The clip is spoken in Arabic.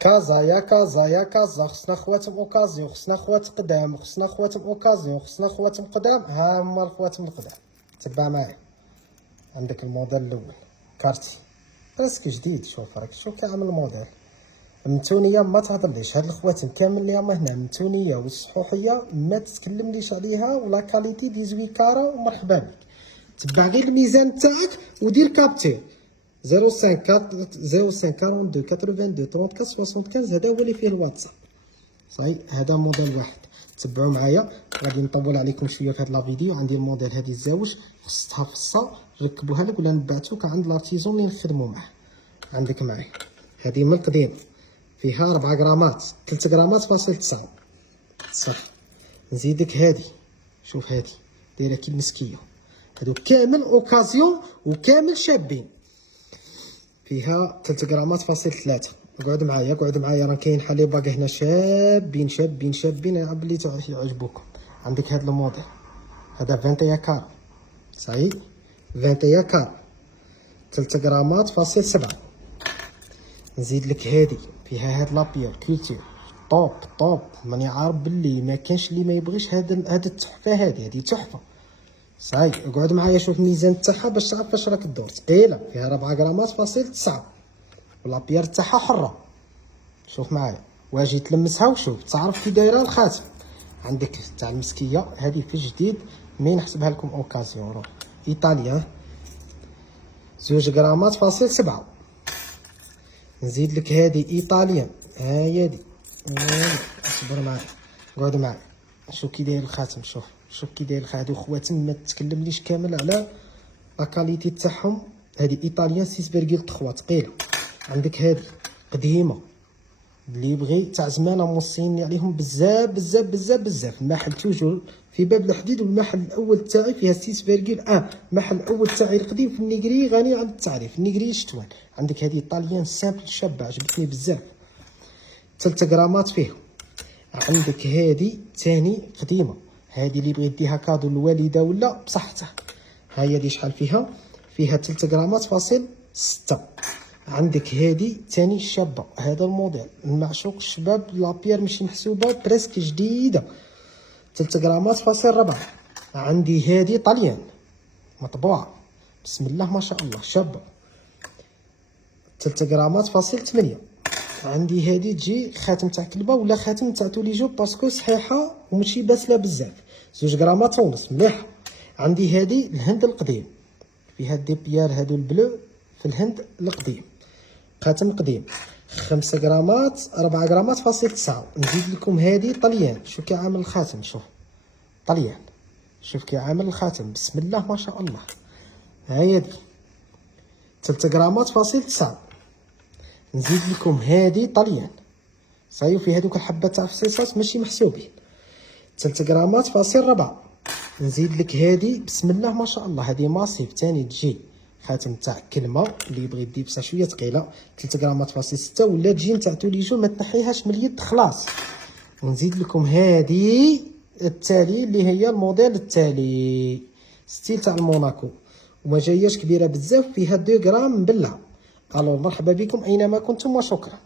كازا يا كازا يا كازا، خصنا خواتم اوكازيون، خصنا خوات قدام، خصنا خواتم اوكازيون، خصنا خواتم قدام. ها هما الخواتم القدام. تبع معايا. عندك الموديل الاول كارتي براسك جديد. شوف راك شوف كيعمل الموديل من تونية. ما تهضرليش هاد الخواتم كامل اللي هما هنا من تونية والصحوحية ما تتكلمليش عليها، ولا كاليتي 18 كارا ومرحبا بك. تبع غير الميزان تاعك ودير كابتير 05 42 82 34 75. هذا هو اللي فيه الواتساب. صاي هذا موديل واحد. تبعوا معايا غادي نطول عليكم شويه في هذا لا فيديو. عندي الموديل هذه الزاوج خصها فصه ركبوها لك ولا نبعثوك عند لارتيزون اللي نخدموا معاه. عندك معايا هذه من القديم فيها 4 غرامات 3 غرامات فاصل 9 صح. نزيدك هذه شوف هذه دايره كي المسكيه. هادو كامل اوكازيون وكامل شابين فيها 3 غرامات فاصل 3. اقعد معايا اقعد معايا راه كاين حالي باقي هنا شابين شابين شابين بلي يعجبوكم. عندك هذا الموديل هذا 21 كار صحيح 21 كار 3 غرامات فاصل 7. نزيد لك هذه فيها هاد لابير كولتور طوب طوب. ماني عارف باللي ما كانش اللي ما يبغيش هاد التحفه. هذه تحفه صاي. اقعد معايا شوف الميزان تاعها باش تعرف فاش راك تدور. ثقيله فيها 4 غرامات فاصل 9 والابيار تاعها حره. شوف معايا واجي تلمسها وشوف تعرف كي دايره الخاتم. عندك تاع المسكيه هذه في الجديد مي نحسبها لكم اوكازيون روح ايطاليا 2 غرامات فاصل 7. نزيد لك هذه ايطاليا هاهي هذه. اصبر معايا اقعد معايا شوف كي داير الخاتم. شوف كي داير الخاتم. خواتم ما تتكلمليش كامل على لا كاليتي تاعهم. هذه ايطاليا 6.3 ثقيله. عندك هذه قديمه اللي يبغي تاع زمانه موصيني عليهم بزاف بزاف بزاف بزاف. المحل توجور في باب الحديد والمحل الاول تاعي فيها 6.1. المحل الاول تاعي القديم في النيغري غني عن التعريف. النيغري شتوان. عندك هذه ايطاليان سامبل شابه عجبتني بزاف 3 غرامات فيها. عندك هذه ثاني قديمه. هذه اللي يبغي يديها كادو للوالده ولا بصحتها. هاهي هذه شحال فيها 3 غرامات فاصل 6. عندك هذه ثاني شابه. هذا الموديل المعشوق الشباب لابير ماشي محسوبه بريسك جديده 3 غرامات فاصل 4. عندي هذه طليان مطبوعه بسم الله ما شاء الله شابه 3 غرامات فاصل 8. عندي هذه تجي خاتم تاع كلبه ولا خاتم تاع توليجو باسكو صحيحه وماشي باسله بزاف 2 غرامات ونص مليحه. عندي هذه الهند القديم فيها دي بيار هادو البلو في الهند القديم خاتم قديم 5 غرامات 4 غرامات فاصل 9. نزيد لكم هذه طليان. شوف كي عامل الخاتم. شوف طليان شوف كي عامل الخاتم بسم الله ما شاء الله. هاهي هذه 3 غرامات فاصل 9. نزيد لكم هذه طليان صايو في هذوك الحبه تاع فصيصات ماشي محسوبين 3 غرامات فاصل 4. نزيد لك هذه بسم الله ما شاء الله. هذه ماسيف ثاني تجي خاتم تاع كلمه اللي يبغي يدي بصح شويه ثقيله 3 غرامات فاصل 6. ولا تجي نتاع توليجو ما تنحيهاش من اليد خلاص. ونزيد لكم هذه التالي اللي هي الموديل التالي ستيل تاع الموناكو وما جاياش كبيره بزاف فيها 2 غرام مبلع. الو مرحبا بكم اينما كنتم وشكرا.